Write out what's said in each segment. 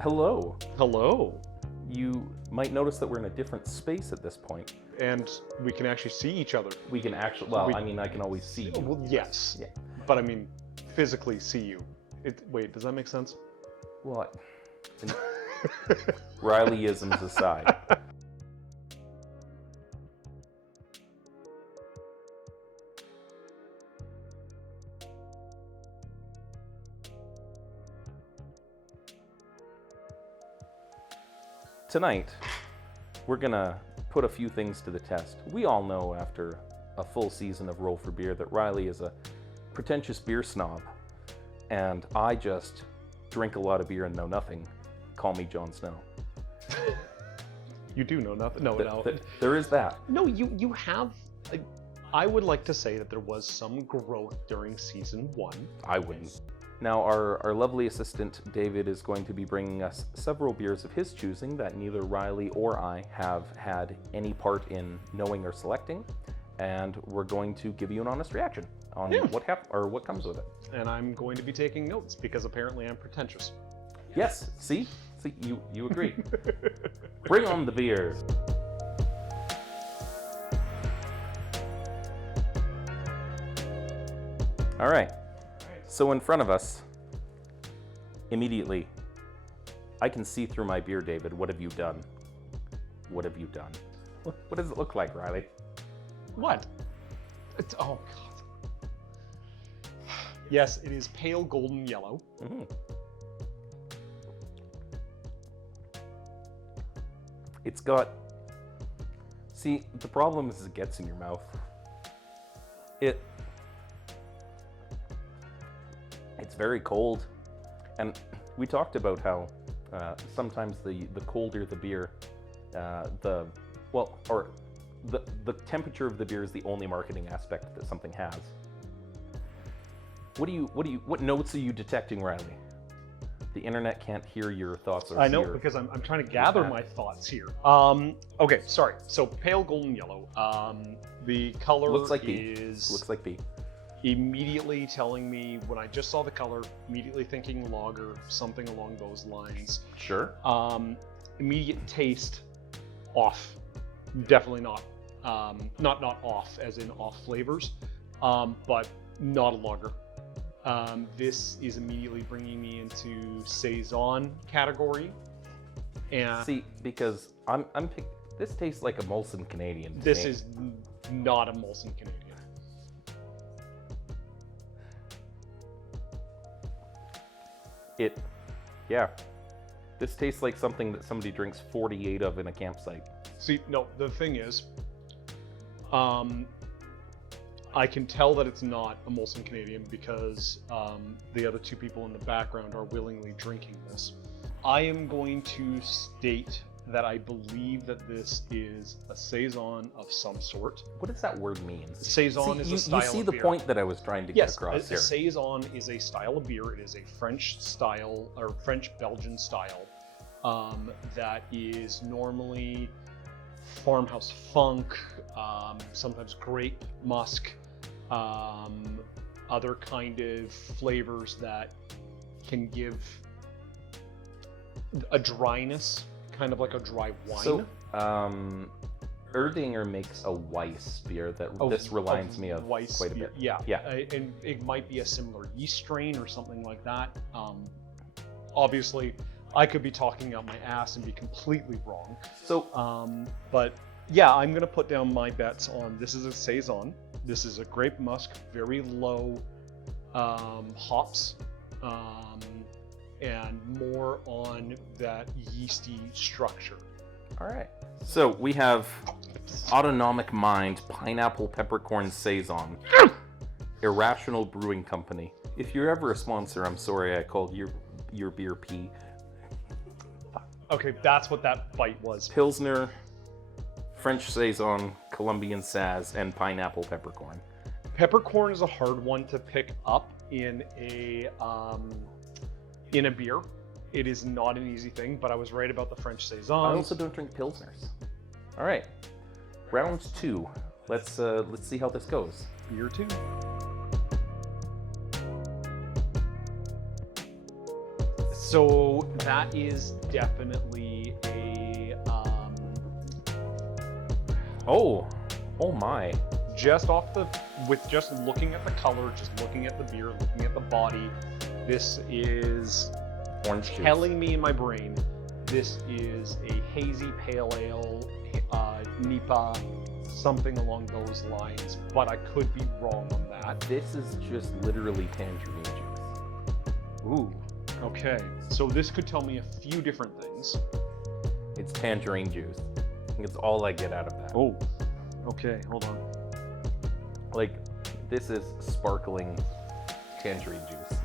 Hello. Hello. You might notice that we're in a different space at this point. And we can actually see each other. We can actually, well, I mean, I can always see you. Well, yes. Yeah. But I mean, physically see you. Wait, does that make sense? What? Rileyisms aside. Tonight, we're gonna put a few things to the test. We all know after a full season of Roll for Beer that Riley is a pretentious beer snob, and I just drink a lot of beer and know nothing. Call me Jon Snow. You do know nothing. No. There is that. No, you have. I would like to say that there was some growth during season 1. I wouldn't. Now, our lovely assistant, David, is going to be bringing us several beers of his choosing that neither Riley or I have had any part in knowing or selecting, and we're going to give you an honest reaction on what comes with it. And I'm going to be taking notes because apparently I'm pretentious. Yes, see, you agree. Bring on the beers. All right. So in front of us, immediately, I can see through my beer, David. What have you done? What have you done? What does it look like, Riley? What? Oh, God. Yes, it is pale golden yellow. Mm-hmm. It's got... See, the problem is it gets in your mouth. It's very cold, and we talked about how sometimes the colder the beer, the temperature of the beer is the only marketing aspect that something has. What notes are you detecting, Riley? The internet can't hear your thoughts. I know, because I'm trying to gather my thoughts here. Okay, sorry. So pale golden yellow. The color looks like B. Immediately telling me, when I just saw the color, immediately thinking lager, something along those lines. Sure. Immediate taste, off. Definitely not. Not off, as in off flavors, but not a lager. This is immediately bringing me into Saison category. And see, because this tastes like a Molson Canadian. This is not a Molson Canadian. This tastes like something that somebody drinks 48 of in a campsite. See, no, the thing is, I can tell that it's not a Molson Canadian because the other two people in the background are willingly drinking this. I am going to state that I believe that this is a Saison of some sort. What does that word mean? Saison is a style of beer. You see the point that I was trying to get across here. Yes, a Saison is a style of beer. It is a French style, or French-Belgian style, that is normally farmhouse funk, sometimes grape, musk, other kind of flavors that can give a dryness, kind of like a dry wine. So, Erdinger makes a Weiss beer that this reminds me of Weiss quite a beer. bit. Yeah. And it might be a similar yeast strain or something like that. Obviously, I could be talking out my ass and be completely wrong. So, but yeah, I'm gonna put down my bets on this is a Saison. This is a grape musk, very low hops. And more on that yeasty structure. All right. So we have Autonomic Mind Pineapple Peppercorn Saison, Irrational Brewing Company. If you're ever a sponsor, I'm sorry I called your beer pee. Okay, that's what that bite was. Pilsner, French Saison, Colombian Saz, and Pineapple Peppercorn. Peppercorn is a hard one to pick up in a beer. It is not an easy thing, but I was right about the French Saison. I also don't drink Pilsners. All right, round 2. Let's see how this goes. Beer 2. So that is definitely a Oh my. just looking at the color, just looking at the beer, looking at the body, this is Orange juice. telling me in my brain this is a hazy pale ale, Nipa, something along those lines, but I could be wrong on that. This is just literally tangerine juice. Ooh. Okay, so this could tell me a few different things. It's tangerine juice. I think it's all I get out of that. Oh. Okay, hold on. Like, this is sparkling tangerine juice.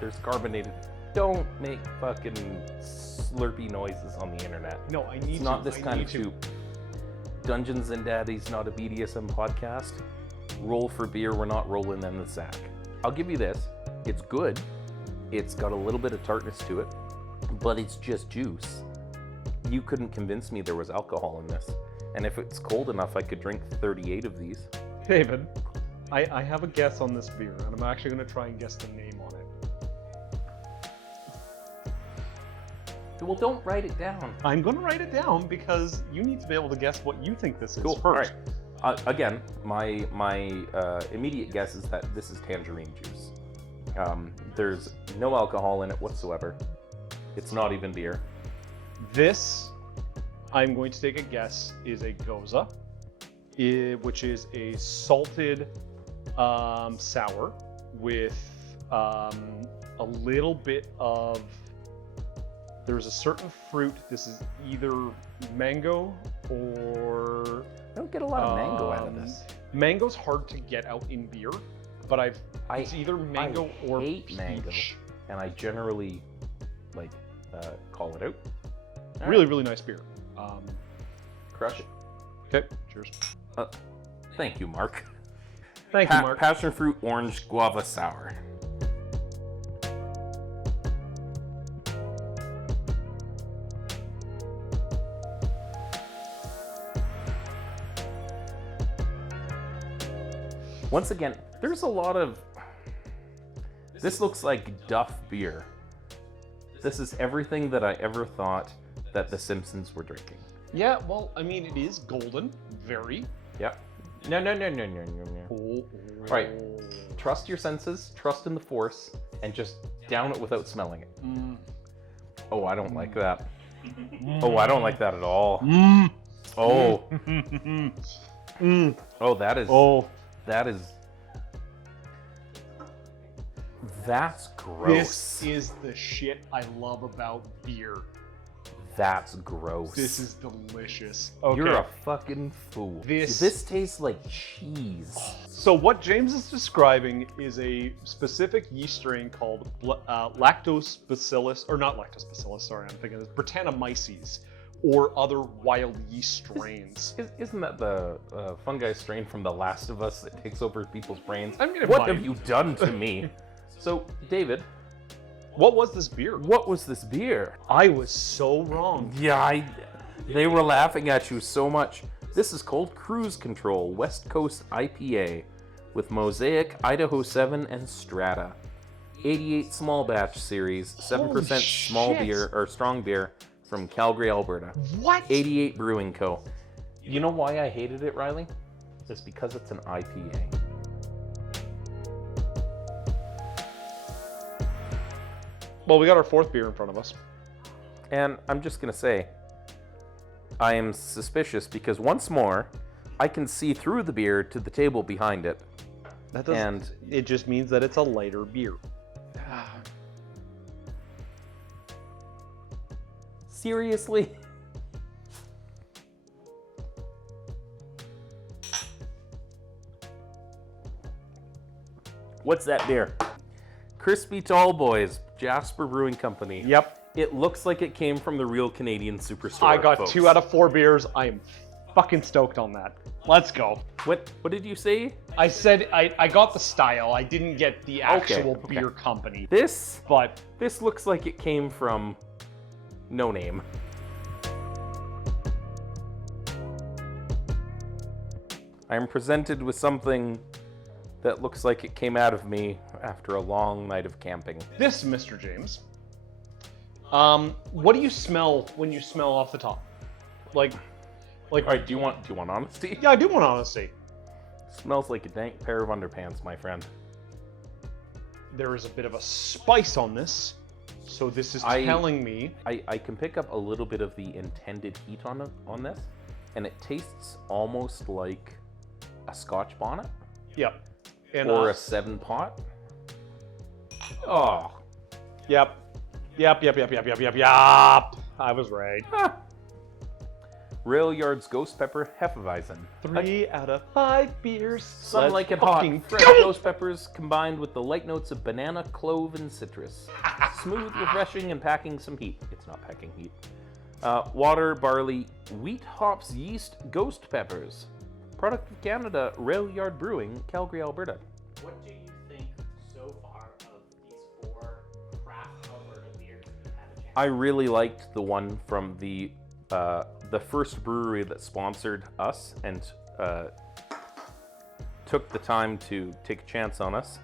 There's carbonated. Don't make fucking slurpy noises on the internet. No, I need It's not this kind of soup. Dungeons and Daddies, not a BDSM podcast. Roll for beer, we're not rolling in the sack. I'll give you this. It's good. It's got a little bit of tartness to it, but it's just juice. You couldn't convince me there was alcohol in this. And if it's cold enough, I could drink 38 of these. David, I have a guess on this beer, and I'm actually going to try and guess the name on it. Well, don't write it down. I'm going to write it down because you need to be able to guess what you think this is Cool. first. All right. Again, my immediate guess is that this is tangerine juice. There's no alcohol in it whatsoever. It's not even beer. This, I'm going to take a guess, is a Goza, which is a salted sour with a little bit of... There's a certain fruit. This is either mango or... I don't get a lot of mango out of this. Mango's hard to get out in beer, but it's either mango or hate peach. mango, and I generally call it out. All Really, right. really nice beer. Crush it. Okay, cheers. Thank you, Mark. Thank you, Mark. Passion fruit orange guava sour. Once again, there's a lot of... This looks like Duff beer. This is everything that I ever thought that the Simpsons were drinking. Yeah, well, I mean, it is golden, very. Yep. No. Oh. Right. Trust your senses, trust in the Force, and just down it without smelling it. Oh, I don't like that. Oh, I don't like that at all. Oh. Oh, that is... Oh. That's gross. This is the shit I love about beer. That's gross. This is delicious. Okay. You're a fucking fool. This tastes like cheese. So what James is describing is a specific yeast strain called Lactobacillus, or not Lactobacillus, sorry, I'm thinking of Brettanomyces, or other wild yeast strains. Isn't that the fungi strain from The Last of Us that takes over people's brains? I mean, what have you done to me? So, David, what was this beer? What was this beer? I was so wrong. Yeah, they were laughing at you so much. This is called Cruise Control West Coast IPA with Mosaic, Idaho 7, and Strata. 88 small batch series, 7% small beer or strong beer from Calgary, Alberta. What? 88 Brewing Co. You know why I hated it, Riley? It's because it's an IPA. Well, we got our fourth beer in front of us. And I'm just going to say, I am suspicious because once more, I can see through the beer to the table behind it. And it just means that it's a lighter beer. Seriously? What's that beer? Crispy Tall Boys, Jasper Brewing Company. Yep. It looks like it came from the real Canadian Superstore. I got folks. 2 out of 4 beers. I am fucking stoked on that. Let's go. What did you say? I said I got the style. I didn't get the actual beer company. This This looks like it came from No Name. I am presented with something that looks like it came out of me after a long night of camping. This, Mr. James, What do you smell when you smell off the top? Like, All right, do you want honesty? yeah, I do want honesty. Smells like a dank pair of underpants, my friend. There is a bit of a spice on this, so this is telling me. I can pick up a little bit of the intended heat on this, and it tastes almost like a Scotch bonnet. Yep. And, or a 7-pot. Oh. Yep. I was right. Railyard's Ghost Pepper Hefeweizen. 3 out of 5 beers. Some like it hot. Fresh ghost peppers combined with the light notes of banana, clove, and citrus. Smooth, refreshing, and packing some heat. It's not packing heat. Water, barley, wheat, hops, yeast, ghost peppers. Product of Canada, Railyard Brewing, Calgary, Alberta. What do you think so far of these 4 craft Alberta beers that you've had a chance? I really liked the one from the first brewery that sponsored us and took the time to take a chance on us,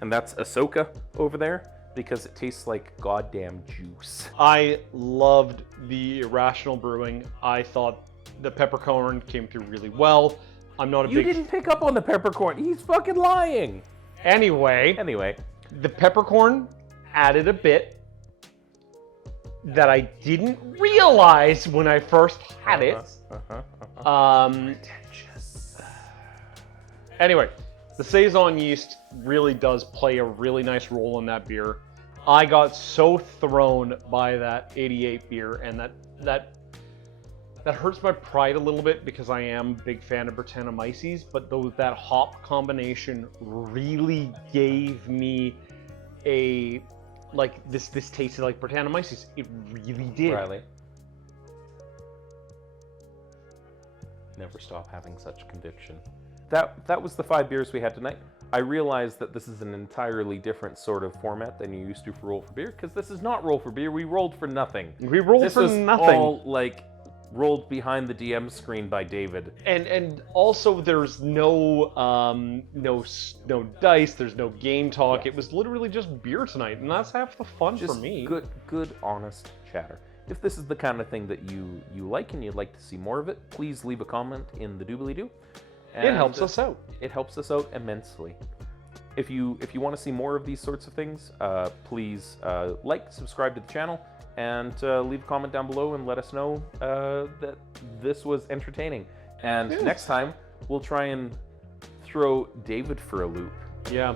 and that's Ahsoka over there, because it tastes like goddamn juice. I loved the Irrational Brewing. I thought the peppercorn came through really well. I'm not a You big... didn't pick up on the peppercorn. He's fucking lying. Anyway, The peppercorn added a bit that I didn't realize when I first had it. Anyway, the Saison yeast really does play a really nice role in that beer. I got so thrown by that 88 beer, and that hurts my pride a little bit because I am a big fan of Brettanomyces, but that hop combination really gave me this tasted like Brettanomyces. It really did. Riley. Never stop having such conviction. That was the 5 beers we had tonight. I realized that this is an entirely different sort of format than you used to for Roll for Beer, because this is not Roll for Beer. We rolled for nothing. We rolled this for was nothing. All rolled behind the DM screen by David. And also there's no dice, there's no game talk. Yeah. It was literally just beer tonight, and that's half the fun for me. Good, honest chatter. If this is the kind of thing that you like and you'd like to see more of it, please leave a comment in the doobly-doo. It helps us out. It helps us out immensely. If you want to see more of these sorts of things, please subscribe to the channel, and leave a comment down below and let us know that this was entertaining. And next time, we'll try and throw David for a loop. Yeah.